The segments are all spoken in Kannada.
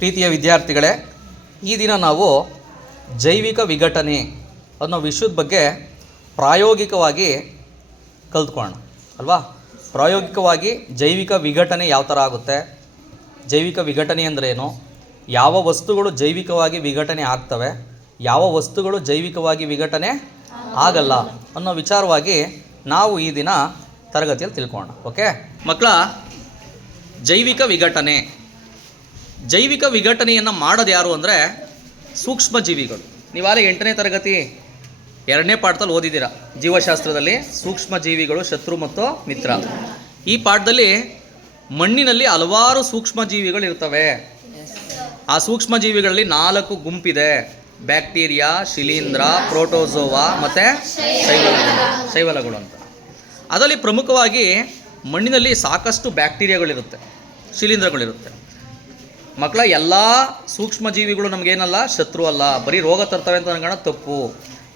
ಪ್ರೀತಿಯ ವಿದ್ಯಾರ್ಥಿಗಳೇ, ಈ ದಿನ ನಾವು ಜೈವಿಕ ವಿಘಟನೆ ಅನ್ನೋ ವಿಷಯದ ಬಗ್ಗೆ ಪ್ರಾಯೋಗಿಕವಾಗಿ ಕಲ್ತ್ಕೊಳ್ಳೋಣ ಅಲ್ವಾ. ಪ್ರಾಯೋಗಿಕವಾಗಿ ಜೈವಿಕ ವಿಘಟನೆ ಯಾವ ಥರ ಆಗುತ್ತೆ, ಜೈವಿಕ ವಿಘಟನೆ ಅಂದ್ರೇನು, ಯಾವ ವಸ್ತುಗಳು ಜೈವಿಕವಾಗಿ ವಿಘಟನೆ ಆಗ್ತವೆ, ಯಾವ ವಸ್ತುಗಳು ಜೈವಿಕವಾಗಿ ವಿಘಟನೆ ಆಗಲ್ಲ ಅನ್ನೋ ವಿಚಾರವಾಗಿ ನಾವು ಈ ದಿನ ತರಗತಿಯಲ್ಲಿ ತಿಳ್ಕೊಳ್ಳೋಣ. ಓಕೆ ಮಕ್ಕಳ, ಜೈವಿಕ ವಿಘಟನೆ, ಜೈವಿಕ ವಿಘಟನೆಯನ್ನು ಮಾಡೋದು ಯಾರು ಅಂದರೆ ಸೂಕ್ಷ್ಮಜೀವಿಗಳು. ನೀವಾಗಲೇ 8ನೇ ತರಗತಿ 2ನೇ ಪಾಠದಲ್ಲಿ ಓದಿದ್ದೀರ ಜೀವಶಾಸ್ತ್ರದಲ್ಲಿ ಸೂಕ್ಷ್ಮಜೀವಿಗಳು ಶತ್ರು ಮತ್ತು ಮಿತ್ರ. ಈ ಪಾಠದಲ್ಲಿ ಮಣ್ಣಿನಲ್ಲಿ ಹಲವಾರು ಸೂಕ್ಷ್ಮಜೀವಿಗಳು ಇರ್ತವೆ. ಆ ಸೂಕ್ಷ್ಮಜೀವಿಗಳಲ್ಲಿ 4 ಗುಂಪಿದೆ: ಬ್ಯಾಕ್ಟೀರಿಯಾ, ಶಿಲೀಂಧ್ರ, ಪ್ರೋಟೋಜೋವಾ ಮತ್ತು ಶೈವಲಗಳು ಅಂತ. ಅದರಲ್ಲಿ ಪ್ರಮುಖವಾಗಿ ಮಣ್ಣಿನಲ್ಲಿ ಸಾಕಷ್ಟು ಬ್ಯಾಕ್ಟೀರಿಯಾಗಳಿರುತ್ತೆ, ಶಿಲೀಂಧ್ರಗಳಿರುತ್ತೆ. ಮಕ್ಕಳ, ಎಲ್ಲ ಸೂಕ್ಷ್ಮಜೀವಿಗಳು ನಮಗೇನಲ್ಲ ಶತ್ರು ಅಲ್ಲ, ಬರೀ ರೋಗ ತರ್ತವೆ ಅಂತ ಅನ್ಕೋಣ ತಪ್ಪು.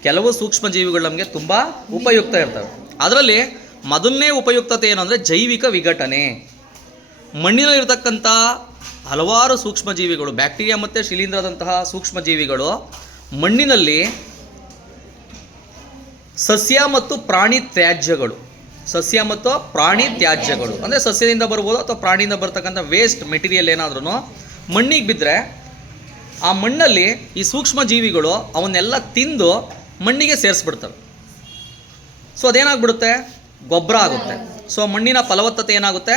ಕೆಲವು ಸೂಕ್ಷ್ಮಜೀವಿಗಳು ನಮಗೆ ತುಂಬ ಉಪಯುಕ್ತ ಇರ್ತವೆ. ಅದರಲ್ಲಿ ಮೊದಲನೇ ಉಪಯುಕ್ತತೆ ಏನು ಅಂದರೆ ಜೈವಿಕ ವಿಘಟನೆ. ಮಣ್ಣಿನಲ್ಲಿರ್ತಕ್ಕಂಥ ಹಲವಾರು ಸೂಕ್ಷ್ಮಜೀವಿಗಳು, ಬ್ಯಾಕ್ಟೀರಿಯಾ ಮತ್ತು ಶಿಲೀಂಧ್ರದಂತಹ ಸೂಕ್ಷ್ಮಜೀವಿಗಳು ಮಣ್ಣಿನಲ್ಲಿ ಸಸ್ಯ ಮತ್ತು ಪ್ರಾಣಿ ತ್ಯಾಜ್ಯಗಳು, ಸಸ್ಯ ಮತ್ತು ಪ್ರಾಣಿ ತ್ಯಾಜ್ಯಗಳು ಅಂದರೆ ಸಸ್ಯದಿಂದ ಬರ್ಬೋದು ಅಥವಾ ಪ್ರಾಣಿಯಿಂದ ಬರ್ತಕ್ಕಂಥ ವೇಸ್ಟ್ ಮೆಟೀರಿಯಲ್ ಏನಾದ್ರೂ ಮಣ್ಣಿಗೆ ಬಿದ್ದರೆ ಆ ಮಣ್ಣಲ್ಲಿ ಈ ಸೂಕ್ಷ್ಮಜೀವಿಗಳು ಅವನ್ನೆಲ್ಲ ತಿಂದು ಮಣ್ಣಿಗೆ ಸೇರಿಸ್ಬಿಡ್ತವೆ. ಸೊ ಅದೇನಾಗ್ಬಿಡುತ್ತೆ, ಗೊಬ್ಬರ ಆಗುತ್ತೆ. ಸೊ ಮಣ್ಣಿನ ಫಲವತ್ತತೆ ಏನಾಗುತ್ತೆ,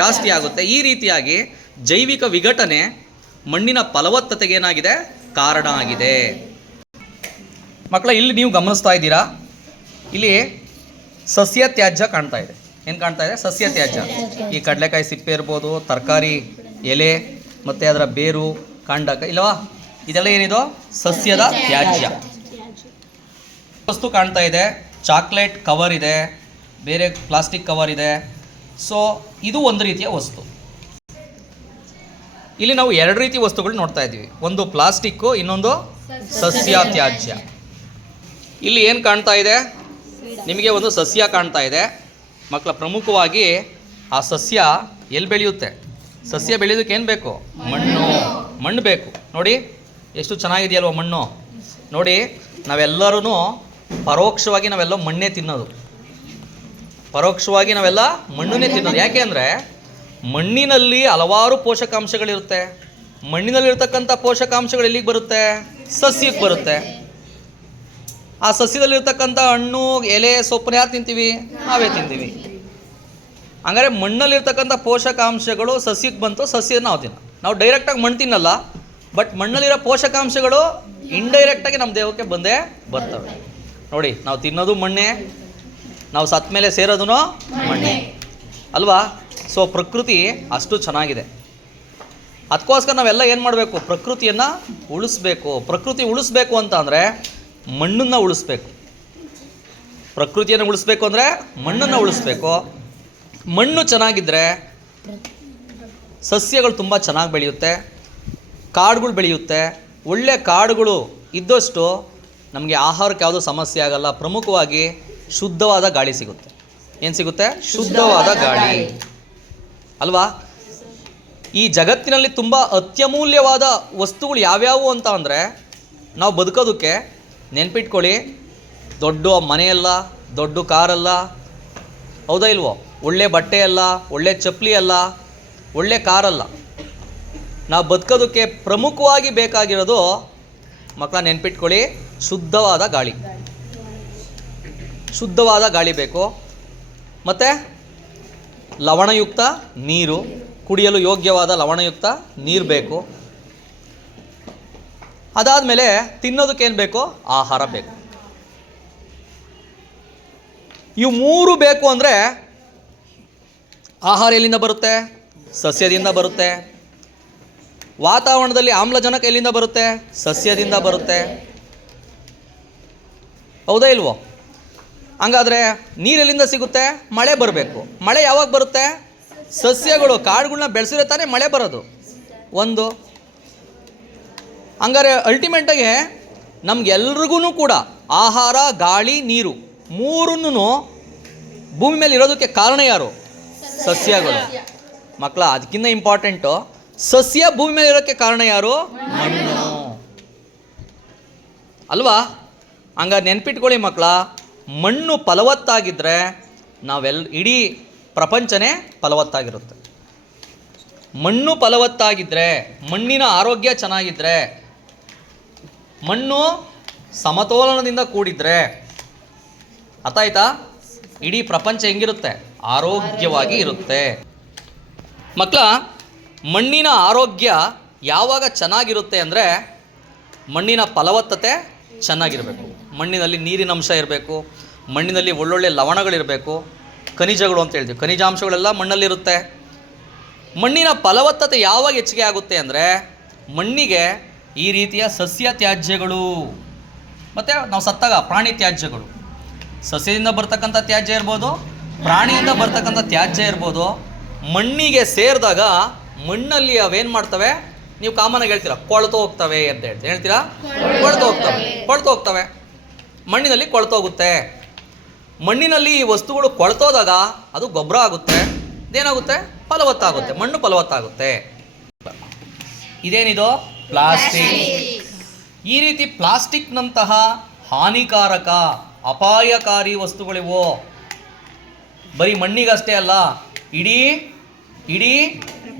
ಜಾಸ್ತಿ ಆಗುತ್ತೆ. ಈ ರೀತಿಯಾಗಿ ಜೈವಿಕ ವಿಘಟನೆ ಮಣ್ಣಿನ ಫಲವತ್ತತೆಗೆ ಏನಾಗಿದೆ, ಕಾರಣ ಆಗಿದೆ. ಮಕ್ಕಳ, ಇಲ್ಲಿ ನೀವು ಗಮನಿಸ್ತಾ ಇದ್ದೀರಾ, ಇಲ್ಲಿ ಸಸ್ಯ ತ್ಯಾಜ್ಯ ಕಾಣ್ತಾ ಇದೆ. ಏನು ಕಾಣ್ತಾ ಇದೆ? ಸಸ್ಯ ತ್ಯಾಜ್ಯ. ಈ ಕಡಲೆಕಾಯಿ ಸಿಪ್ಪೆ ಇರ್ಬೋದು, ತರಕಾರಿ ಎಲೆ ಮತ್ತು ಅದರ ಬೇರು, ಕಾಂಡ ಇಲ್ಲವಾ, ಇದೆಲ್ಲ ಏನಿದು ಸಸ್ಯದ ತ್ಯಾಜ್ಯ ವಸ್ತು ಕಾಣ್ತಾ ಇದೆ. ಚಾಕ್ಲೇಟ್ ಕವರ್ ಇದೆ, ಬೇರೆ ಪ್ಲಾಸ್ಟಿಕ್ ಕವರ್ ಇದೆ. ಸೊ ಇದು ಒಂದು ರೀತಿಯ ವಸ್ತು. ಇಲ್ಲಿ ನಾವು 2 ರೀತಿ ವಸ್ತುಗಳು ನೋಡ್ತಾ ಇದ್ದೀವಿ, ಒಂದು ಪ್ಲಾಸ್ಟಿಕ್ಕು, ಇನ್ನೊಂದು ಸಸ್ಯ ತ್ಯಾಜ್ಯ. ಇಲ್ಲಿ ಏನು ಕಾಣ್ತಾ ಇದೆ, ನಿಮಗೆ ಒಂದು ಸಸ್ಯ ಕಾಣ್ತಾ ಇದೆ. ಮಕ್ಕಳ, ಪ್ರಮುಖವಾಗಿ ಆ ಸಸ್ಯ ಎಲ್ಲಿ ಬೆಳೆಯುತ್ತೆ? ಸಸ್ಯ ಬೆಳೆಯೋದಕ್ಕೆ ಏನು ಬೇಕು? ಮಣ್ಣು ಬೇಕು. ನೋಡಿ ಎಷ್ಟು ಚೆನ್ನಾಗಿದೆಯಲ್ವ ಮಣ್ಣು. ನೋಡಿ, ನಾವೆಲ್ಲರೂ ಪರೋಕ್ಷವಾಗಿ ನಾವೆಲ್ಲ ಮಣ್ಣೇ ತಿನ್ನೋದು, ಪರೋಕ್ಷವಾಗಿ ನಾವೆಲ್ಲ ಮಣ್ಣನ್ನೇ ತಿನ್ನೋದು. ಯಾಕೆ ಅಂದರೆ ಮಣ್ಣಿನಲ್ಲಿ ಹಲವಾರು ಪೋಷಕಾಂಶಗಳಿರುತ್ತೆ. ಮಣ್ಣಿನಲ್ಲಿರ್ತಕ್ಕಂಥ ಪೋಷಕಾಂಶಗಳು ಎಲ್ಲಿಗೆ ಬರುತ್ತೆ? ಸಸ್ಯಕ್ಕೆ ಬರುತ್ತೆ. ಆ ಸಸ್ಯದಲ್ಲಿರ್ತಕ್ಕಂಥ ಹಣ್ಣು, ಎಲೆ, ಸೊಪ್ಪನ್ನ ಯಾರು ತಿಂತೀವಿ? ನಾವೇ ತಿಂತೀವಿ. ಹಂಗಾರೆ ಮಣ್ಣಲ್ಲಿರ್ತಕ್ಕಂಥ ಪೋಷಕಾಂಶಗಳು ಸಸ್ಯಕ್ಕೆ ಬಂತು, ಸಸ್ಯ ನಾವು ಡೈರೆಕ್ಟಾಗಿ ಮಣ್ಣು ತಿನ್ನಲ್ಲ, ಬಟ್ ಮಣ್ಣಲ್ಲಿರೋ ಪೋಷಕಾಂಶಗಳು ಇಂಡೈರೆಕ್ಟಾಗಿ ನಮ್ಮ ದೇಹಕ್ಕೆ ಬಂದೇ ಬರ್ತವೆ. ನೋಡಿ, ನಾವು ತಿನ್ನೋದು ಮಣ್ಣೆ, ನಾವು ಸತ್ತ ಮೇಲೆ ಸೇರೋದು ಮಣ್ಣೆ ಅಲ್ವಾ. ಸೊ ಪ್ರಕೃತಿ ಅಷ್ಟು ಚೆನ್ನಾಗಿದೆ. ಅದಕ್ಕೋಸ್ಕರ ನಾವೆಲ್ಲ ಏನು ಮಾಡಬೇಕು? ಪ್ರಕೃತಿಯನ್ನು ಉಳಿಸ್ಬೇಕು. ಪ್ರಕೃತಿ ಉಳಿಸ್ಬೇಕು ಅಂತ ಅಂದರೆ ಮಣ್ಣನ್ನು ಉಳಿಸ್ಬೇಕು. ಪ್ರಕೃತಿಯನ್ನು ಉಳಿಸ್ಬೇಕು ಅಂದರೆ ಮಣ್ಣನ್ನು ಉಳಿಸ್ಬೇಕು. ಮಣ್ಣು ಚೆನ್ನಾಗಿದ್ದರೆ ಸಸ್ಯಗಳು ತುಂಬ ಚೆನ್ನಾಗಿ ಬೆಳೆಯುತ್ತೆ, ಕಾಡುಗಳು ಬೆಳೆಯುತ್ತೆ. ಒಳ್ಳೆ ಕಾಡುಗಳು ಇದ್ದಷ್ಟು ನಮಗೆ ಆಹಾರಕ್ಕೆ ಯಾವುದೂ ಸಮಸ್ಯೆ ಆಗಲ್ಲ. ಪ್ರಮುಖವಾಗಿ ಶುದ್ಧವಾದ ಗಾಳಿ ಸಿಗುತ್ತೆ. ಏನು ಸಿಗುತ್ತೆ? ಶುದ್ಧವಾದ ಗಾಳಿ ಅಲ್ವಾ. ಈ ಜಗತ್ತಿನಲ್ಲಿ ತುಂಬ ಅತ್ಯಮೂಲ್ಯವಾದ ವಸ್ತುಗಳು ಯಾವ್ಯಾವು ಅಂತ ಅಂದರೆ, ನಾವು ಬದುಕೋದಕ್ಕೆ ನೆನ್ಪಿಟ್ಕೊಳ್ಳಿ, ದೊಡ್ಡ ಮನೆಯಲ್ಲ, ದೊಡ್ಡ ಕಾರಲ್ಲ, ಹೌದಾ ಇಲ್ವೋ? ಒಳ್ಳೆ ಬಟ್ಟೆ ಅಲ್ಲ, ಒಳ್ಳೆ ಚಪ್ಪಲಿ ಅಲ್ಲ, ಒಳ್ಳೆ ಕಾರಲ್ಲ. ನಾವು ಬದುಕೋದಕ್ಕೆ ಪ್ರಮುಖವಾಗಿ ಬೇಕಾಗಿರೋದು ಮಕ್ಕಳ ನೆನ್ಪಿಟ್ಕೊಳ್ಳಿ, ಶುದ್ಧವಾದ ಗಾಳಿ. ಶುದ್ಧವಾದ ಗಾಳಿ ಬೇಕು. ಮತ್ತು ಲವಣಯುಕ್ತ ನೀರು, ಕುಡಿಯಲು ಯೋಗ್ಯವಾದ ಲವಣಯುಕ್ತ ನೀರು ಬೇಕು. ಅದಾದಮೇಲೆ ತಿನ್ನೋದಕ್ಕೇನು ಬೇಕು? ಆಹಾರ ಬೇಕು. ಇವು 3 ಬೇಕು ಅಂದರೆ ಆಹಾರ ಎಲ್ಲಿಂದ ಬರುತ್ತೆ? ಸಸ್ಯದಿಂದ ಬರುತ್ತೆ. ವಾತಾವರಣದಲ್ಲಿ ಆಮ್ಲಜನಕ ಎಲ್ಲಿಂದ ಬರುತ್ತೆ? ಸಸ್ಯದಿಂದ ಬರುತ್ತೆ. ಹೌದಾ ಇಲ್ವೋ? ಹಂಗಾದರೆ ನೀರೆಲ್ಲಿಂದ ಸಿಗುತ್ತೆ? ಮಳೆ ಬರಬೇಕು. ಮಳೆ ಯಾವಾಗ ಬರುತ್ತೆ? ಸಸ್ಯಗಳು, ಕಾಡುಗಳನ್ನ ಬೆಳೆಸಿದ್ರೆ ತಾನೇ ಮಳೆ ಬರೋದು. ಒಂದು ಹಂಗಾರೆ ಅಲ್ಟಿಮೇಟಾಗಿ ನಮಗೆಲ್ರಿಗೂ ಕೂಡ ಆಹಾರ, ಗಾಳಿ, ನೀರು 3 ಭೂಮಿ ಮೇಲೆ ಇರೋದಕ್ಕೆ ಕಾರಣ ಯಾರು? ಸಸ್ಯಗಳು. ಮಕ್ಕಳ, ಅದಕ್ಕಿಂತ ಇಂಪಾರ್ಟೆಂಟು ಸಸ್ಯ ಭೂಮಿ ಮೇಲೆ ಇರೋಕ್ಕೆ ಕಾರಣ ಯಾರು? ಮಣ್ಣು ಅಲ್ವಾ? ಹಂಗ ನೆನ್ಪಿಟ್ಕೊಳ್ಳಿ ಮಕ್ಕಳ, ಮಣ್ಣು ಫಲವತ್ತಾಗಿದ್ದರೆ ಇಡೀ ಪ್ರಪಂಚನೇ ಫಲವತ್ತಾಗಿರುತ್ತೆ. ಮಣ್ಣು ಫಲವತ್ತಾಗಿದ್ದರೆ, ಮಣ್ಣಿನ ಆರೋಗ್ಯ ಚೆನ್ನಾಗಿದ್ದರೆ, ಮಣ್ಣು ಸಮತೋಲನದಿಂದ ಕೂಡಿದ್ರೆ ಅರ್ಥ ಆಯ್ತಾ? ಇಡೀ ಪ್ರಪಂಚ ಹೆಂಗಿರುತ್ತೆ? ಆರೋಗ್ಯವಾಗಿ ಇರುತ್ತೆ. ಮಕ್ಕಳ, ಮಣ್ಣಿನ ಆರೋಗ್ಯ ಯಾವಾಗ ಚೆನ್ನಾಗಿರುತ್ತೆ ಅಂದರೆ ಮಣ್ಣಿನ ಫಲವತ್ತತೆ ಚೆನ್ನಾಗಿರಬೇಕು. ಮಣ್ಣಿನಲ್ಲಿ ನೀರಿನ ಅಂಶ ಇರಬೇಕು, ಮಣ್ಣಿನಲ್ಲಿ ಒಳ್ಳೊಳ್ಳೆ ಲವಣಗಳಿರಬೇಕು, ಖನಿಜಗಳು ಅಂತ ಹೇಳ್ತೀವಿ, ಖನಿಜಾಂಶಗಳೆಲ್ಲ ಮಣ್ಣಲ್ಲಿರುತ್ತೆ. ಮಣ್ಣಿನ ಫಲವತ್ತತೆ ಯಾವಾಗ ಹೆಚ್ಚಿಗೆ ಆಗುತ್ತೆ ಅಂದರೆ ಮಣ್ಣಿಗೆ ಈ ರೀತಿಯ ಸಸ್ಯ ತ್ಯಾಜ್ಯಗಳು ಮತ್ತು ನಾವು ಸತ್ತಾಗ ಪ್ರಾಣಿ ತ್ಯಾಜ್ಯಗಳು, ಸಸ್ಯದಿಂದ ಬರ್ತಕ್ಕಂಥ ತ್ಯಾಜ್ಯ ಇರ್ಬೋದು, ಪ್ರಾಣಿಯಿಂದ ಬರ್ತಕ್ಕಂಥ ತ್ಯಾಜ್ಯ ಇರ್ಬೋದು, ಮಣ್ಣಿಗೆ ಸೇರಿದಾಗ ಮಣ್ಣಲ್ಲಿ ಅವೇನು ಮಾಡ್ತವೆ? ನೀವು ಕಾಮನಾಗಿ ಹೇಳ್ತೀರಾ ಕೊಳ್ತು ಹೋಗ್ತವೆ ಅಂತ ಹೇಳ್ತೀರಾ. ಕೊಳ್ತು ಹೋಗ್ತವೆ, ಮಣ್ಣಿನಲ್ಲಿ ಕೊಳ್ತೋಗುತ್ತೆ. ಮಣ್ಣಿನಲ್ಲಿ ಈ ವಸ್ತುಗಳು ಕೊಳ್ತೋದಾಗ ಅದು ಗೊಬ್ಬರ ಆಗುತ್ತೆ. ಇದೇನಾಗುತ್ತೆ? ಫಲವತ್ತಾಗುತ್ತೆ, ಮಣ್ಣು ಫಲವತ್ತಾಗುತ್ತೆ. ಇದೇನಿದು? ಪ್ಲಾಸ್ಟಿಕ್. ಈ ರೀತಿ ಪ್ಲಾಸ್ಟಿಕ್ನಂತಹ ಹಾನಿಕಾರಕ ಅಪಾಯಕಾರಿ ವಸ್ತುಗಳಿವು. ಬರೀ ಮಣ್ಣಿಗಷ್ಟೇ ಅಲ್ಲ, ಇಡೀ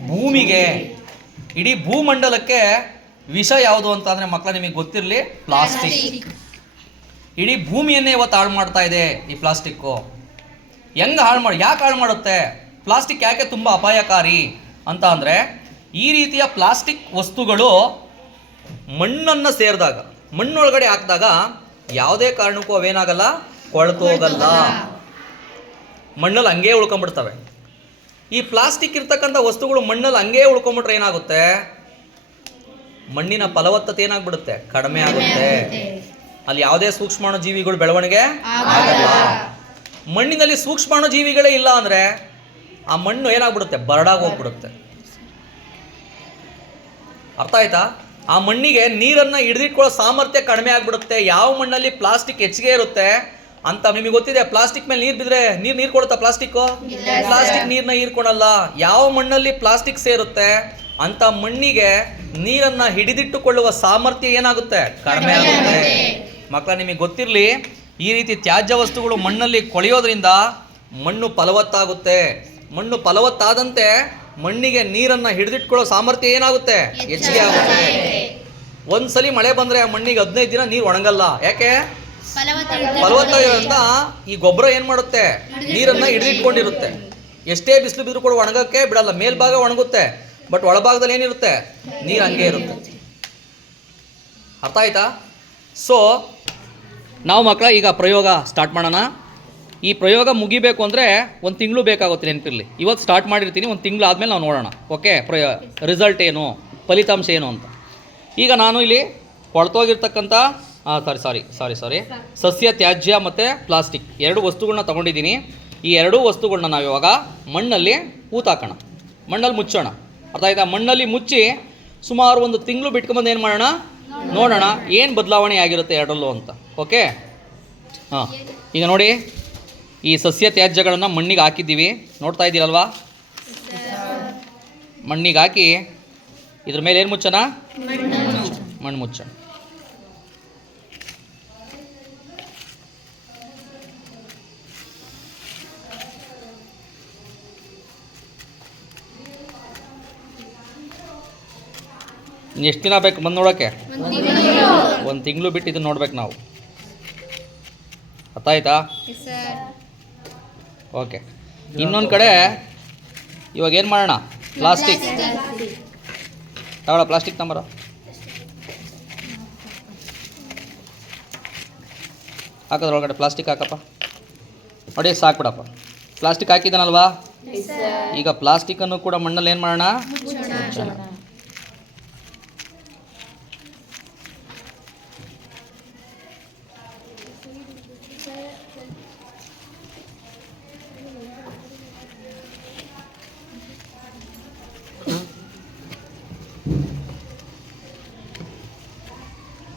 ಭೂಮಿಗೆ, ಇಡೀ ಭೂಮಂಡಲಕ್ಕೆ ವಿಷ ಯಾವುದು ಅಂತ ಅಂದರೆ ಮಕ್ಕಳ ನಿಮಗೆ ಗೊತ್ತಿರಲಿ, ಪ್ಲಾಸ್ಟಿಕ್. ಇಡೀ ಭೂಮಿಯನ್ನೇ ಇವತ್ತು ಹಾಳು ಮಾಡ್ತಾ ಇದೆ ಈ ಪ್ಲಾಸ್ಟಿಕ್ಕು. ಯಾಕೆ ಹಾಳು ಮಾಡುತ್ತೆ? ಪ್ಲಾಸ್ಟಿಕ್ ಯಾಕೆ ತುಂಬ ಅಪಾಯಕಾರಿ ಅಂತ ಅಂದರೆ ಈ ರೀತಿಯ ಪ್ಲಾಸ್ಟಿಕ್ ವಸ್ತುಗಳು ಮಣ್ಣನ್ನು ಸೇರಿದಾಗ, ಮಣ್ಣೊಳಗಡೆ ಹಾಕಿದಾಗ ಯಾವುದೇ ಕಾರಣಕ್ಕೂ ಅವೇನಾಗಲ್ಲ, ಕೊಳ್ತೋಗಲ್ಲ, ಮಣ್ಣಲ್ಲಿ ಹಂಗೇ ಉಳ್ಕೊಂಡ್ಬಿಡ್ತವೆ. ಈ ಪ್ಲಾಸ್ಟಿಕ್ ಇರ್ತಕ್ಕಂಥ ವಸ್ತುಗಳು ಮಣ್ಣಲ್ಲಿ ಹಂಗೇ ಉಳ್ಕೊಂಡ್ಬಿಟ್ರೆ ಏನಾಗುತ್ತೆ? ಮಣ್ಣಿನ ಫಲವತ್ತತೆ ಏನಾಗ್ಬಿಡುತ್ತೆ? ಕಡಿಮೆ ಆಗುತ್ತೆ. ಅಲ್ಲಿ ಯಾವುದೇ ಸೂಕ್ಷ್ಮಾಣು ಜೀವಿಗಳು ಬೆಳವಣಿಗೆ ಆಗಲ್ಲ. ಮಣ್ಣಿನಲ್ಲಿ ಸೂಕ್ಷ್ಮಾಣು ಜೀವಿಗಳೇ ಇಲ್ಲ ಅಂದರೆ ಆ ಮಣ್ಣು ಏನಾಗ್ಬಿಡುತ್ತೆ? ಬರಡಾಗಿ ಹೋಗ್ಬಿಡುತ್ತೆ. ಅರ್ಥ ಆಯ್ತಾ? ಆ ಮಣ್ಣಿಗೆ ನೀರನ್ನು ಹಿಡಿದಿಟ್ಕೊಳ್ಳೋ ಸಾಮರ್ಥ್ಯ ಕಡಿಮೆ ಆಗಿಬಿಡುತ್ತೆ. ಯಾವ ಮಣ್ಣಲ್ಲಿ ಪ್ಲಾಸ್ಟಿಕ್ ಹೆಚ್ಚಿಗೆ ಇರುತ್ತೆ ಅಂತ ನಿಮಗೆ ಗೊತ್ತಿದೆ. ಪ್ಲಾಸ್ಟಿಕ್ ಮೇಲೆ ನೀರು ಬಿದ್ದರೆ ನೀರು ಕೊಡುತ್ತಾ? ಪ್ಲಾಸ್ಟಿಕ್ ನೀರನ್ನ ಹೀರ್ಕೊಳಲ್ಲ. ಯಾವ ಮಣ್ಣಲ್ಲಿ ಪ್ಲಾಸ್ಟಿಕ್ ಸೇರುತ್ತೆ ಅಂತ ಮಣ್ಣಿಗೆ ನೀರನ್ನು ಹಿಡಿದಿಟ್ಟುಕೊಳ್ಳುವ ಸಾಮರ್ಥ್ಯ ಏನಾಗುತ್ತೆ? ಕಡಿಮೆ ಆಗುತ್ತೆ. ಮಕ್ಕಳ, ನಿಮಗೆ ಗೊತ್ತಿರಲಿ, ಈ ರೀತಿ ತ್ಯಾಜ್ಯ ವಸ್ತುಗಳು ಮಣ್ಣಲ್ಲಿ ಕೊಳೆಯೋದ್ರಿಂದ ಮಣ್ಣು ಫಲವತ್ತಾಗುತ್ತೆ. ಮಣ್ಣು ಫಲವತ್ತಾದಂತೆ ಮಣ್ಣಿಗೆ ನೀರನ್ನು ಹಿಡಿದಿಟ್ಕೊಳ್ಳೋ ಸಾಮರ್ಥ್ಯ ಏನಾಗುತ್ತೆ? ಹೆಚ್ಚಿಗೆ ಆಗುತ್ತೆ. ಒಂದ್ಸಲಿ ಮಳೆ ಬಂದರೆ ಆ ಮಣ್ಣಿಗೆ 15 ದಿನ ನೀರು ಒಣಗಲ್ಲ. ಯಾಕೆ? ಫಲವತ್ತಾಗಿರೋದ್ರಿಂದ ಈ ಗೊಬ್ಬರ ಏನು ಮಾಡುತ್ತೆ? ನೀರನ್ನು ಹಿಡಿದಿಟ್ಕೊಂಡಿರುತ್ತೆ. ಎಷ್ಟೇ ಬಿಸಿಲು ಬಿದ್ದರೂ ಕೂಡ ಒಣಗಕ್ಕೆ ಬಿಡಲ್ಲ. ಮೇಲ್ಭಾಗ ಒಣಗುತ್ತೆ, ಬಟ್ ಒಳಭಾಗದಲ್ಲಿ ಏನಿರುತ್ತೆ? ನೀರು ಹಂಗೆ ಇರುತ್ತೆ. ಅರ್ಥ ಆಯ್ತಾ? ಸೊ ನಾವು ಮಕ್ಕಳ ಈಗ ಪ್ರಯೋಗ ಸ್ಟಾರ್ಟ್ ಮಾಡೋಣ. ಈ ಪ್ರಯೋಗ ಮುಗಿಬೇಕು ಅಂದರೆ 1 ತಿಂಗಳು ಬೇಕಾಗುತ್ತೆ, ನೆನಪಿರಲಿ. ಇವತ್ತು ಸ್ಟಾರ್ಟ್ ಮಾಡಿರ್ತೀನಿ, 1 ತಿಂಗಳು ಆದಮೇಲೆ ನಾವು ನೋಡೋಣ. ಓಕೆ, ರಿಸಲ್ಟ್ ಏನು, ಫಲಿತಾಂಶ ಏನು ಅಂತ. ಈಗ ನಾನು ಇಲ್ಲಿ ಕೊಳ್ತೋಗಿರ್ತಕ್ಕಂಥ ಸಾರಿ ಸಸ್ಯ ತ್ಯಾಜ್ಯ ಮತ್ತು ಪ್ಲಾಸ್ಟಿಕ್ 2 ವಸ್ತುಗಳನ್ನ ತೊಗೊಂಡಿದ್ದೀನಿ. ಈ 2 ವಸ್ತುಗಳನ್ನ ನಾವು ಇವಾಗ ಮಣ್ಣಲ್ಲಿ ಹೂತಾಕೋಣ, ಮಣ್ಣಲ್ಲಿ ಮುಚ್ಚೋಣ. ಅರ್ಥ ಆಯ್ತಾ? ಮಣ್ಣಲ್ಲಿ ಮುಚ್ಚಿ ಸುಮಾರು 1 ತಿಂಗಳು ಬಿಟ್ಕೊಂಬಂದು ಏನು ಮಾಡೋಣ? ನೋಡೋಣ ಏನು ಬದಲಾವಣೆ ಆಗಿರುತ್ತೆ ಎರಡರಲ್ಲೂ ಅಂತ. ಓಕೆ, ಹಾಂ, ಈಗ ನೋಡಿ, ಈ ಸಸ್ಯ ತ್ಯಾಜ್ಯಗಳನ್ನು ಮಣ್ಣಿಗೆ ಹಾಕಿದ್ದೀವಿ, ನೋಡ್ತಾ ಇದ್ದೀರಲ್ವಾ? ಮಣ್ಣಿಗೆ ಹಾಕಿ ಇದ್ರ ಮೇಲೆ ಏನು ಮುಚ್ಚೋಣ? ಮಣ್ಣು ಮುಚ್ಚೋಣ. ಎಷ್ಟು ದಿನ ಬೇಕು ಬಂದು ನೋಡೋಕ್ಕೆ? 1 ತಿಂಗಳು ಬಿಟ್ಟು ಇದನ್ನು ನೋಡ್ಬೇಕು ನಾವು. ಅರ್ಥ ಆಯ್ತಾ? ಓಕೆ, ಇನ್ನೊಂದು ಕಡೆ ಇವಾಗ ಏನು ಮಾಡೋಣ? ಪ್ಲಾಸ್ಟಿಕ್ ತಗೊಳ, ಪ್ಲಾಸ್ಟಿಕ್ ನಂಬರ ಹಾಕೋದ್ರೊಳಗಡೆ ಪ್ಲಾಸ್ಟಿಕ್ ಹಾಕಪ್ಪ. ನೋಡಿ, ಸಾಕ್ಬಿಡಪ್ಪ. ಪ್ಲಾಸ್ಟಿಕ್ ಹಾಕಿದ್ದಾನಲ್ವಾ? ಈಗ ಪ್ಲಾಸ್ಟಿಕ್ಕನ್ನು ಕೂಡ ಮಣ್ಣಲ್ಲಿ ಏನು ಮಾಡೋಣ?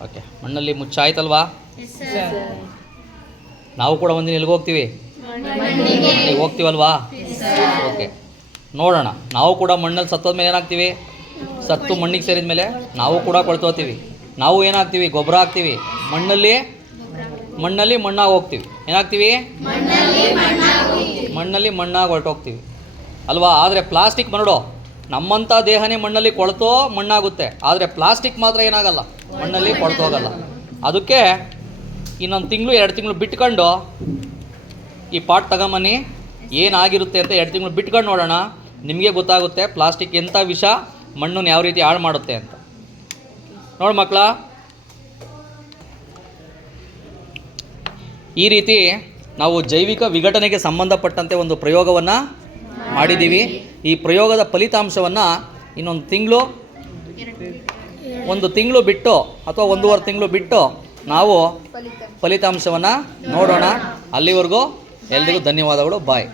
ಓಕೆ, ಮಣ್ಣಲ್ಲಿ ಮುಚ್ಚಾಯ್ತಲ್ವಾ? ನಾವು ಕೂಡ ಒಂದಿನ ಎಲ್ಲಿಗೆ ಹೋಗ್ತೀವಿ? ಹೋಗ್ತೀವಲ್ವಾ? ಓಕೆ, ನೋಡೋಣ. ನಾವು ಕೂಡ ಮಣ್ಣಲ್ಲಿ ಸತ್ತೋದ್ಮೇಲೆ ಏನಾಗ್ತೀವಿ? ಸತ್ತು ಮಣ್ಣಿಗೆ ಸೇರಿದ ಮೇಲೆ ನಾವು ಕೂಡ ಕೊಳ್ತೋತೀವಿ. ನಾವು ಏನಾಗ್ತೀವಿ? ಗೊಬ್ಬರ ಹಾಕ್ತೀವಿ. ಮಣ್ಣಲ್ಲಿ ಮಣ್ಣಾಗಿ ಹೋಗ್ತೀವಿ. ಏನಾಗ್ತೀವಿ? ಮಣ್ಣಲ್ಲಿ ಮಣ್ಣಾಗಿ ಹೊರಟೋಗ್ತೀವಿ ಅಲ್ವಾ? ಆದರೆ ಪ್ಲಾಸ್ಟಿಕ್ ನೋಡೋ, ನಮ್ಮಂಥ ದೇಹನೇ ಮಣ್ಣಲ್ಲಿ ಕೊಳ್ತೋ ಮಣ್ಣಾಗುತ್ತೆ. ಆದರೆ ಪ್ಲಾಸ್ಟಿಕ್ ಮಾತ್ರ ಏನಾಗಲ್ಲ, ಮಣ್ಣಲ್ಲಿ ಕೊಳ್ತೋಗಲ್ಲ. ಅದಕ್ಕೆ ಇನ್ನೊಂದು ತಿಂಗಳು 2 ತಿಂಗಳು ಬಿಟ್ಕೊಂಡು ಈ ಪಾಟ್ ತಗೊಂಬನ್ನಿ, ಏನಾಗಿರುತ್ತೆ ಅಂತ 2 ತಿಂಗಳು ಬಿಟ್ಕೊಂಡು ನೋಡೋಣ. ನಿಮಗೆ ಗೊತ್ತಾಗುತ್ತೆ ಪ್ಲಾಸ್ಟಿಕ್ ಎಂಥ ವಿಷ, ಮಣ್ಣನ್ನು ಯಾವ ರೀತಿ ಹಾಳು ಮಾಡುತ್ತೆ ಅಂತ. ನೋಡಿ ಮಕ್ಕಳ, ಈ ರೀತಿ ನಾವು ಜೈವಿಕ ವಿಘಟನೆಗೆ ಸಂಬಂಧಪಟ್ಟಂತೆ ಒಂದು ಪ್ರಯೋಗವನ್ನು ಮಾಡಿದ್ದೀವಿ. ಈ ಪ್ರಯೋಗದ ಫಲಿತಾಂಶವನ್ನು ಇನ್ನೊಂದು ತಿಂಗಳು, 1 ತಿಂಗಳು ಬಿಟ್ಟು ಅಥವಾ 1.5 ತಿಂಗಳು ಬಿಟ್ಟು ನಾವು ಫಲಿತಾಂಶವನ್ನು ನೋಡೋಣ. ಅಲ್ಲಿವರೆಗೂ ಎಲ್ರಿಗೂ ಧನ್ಯವಾದಗಳು. ಬಾಯ್.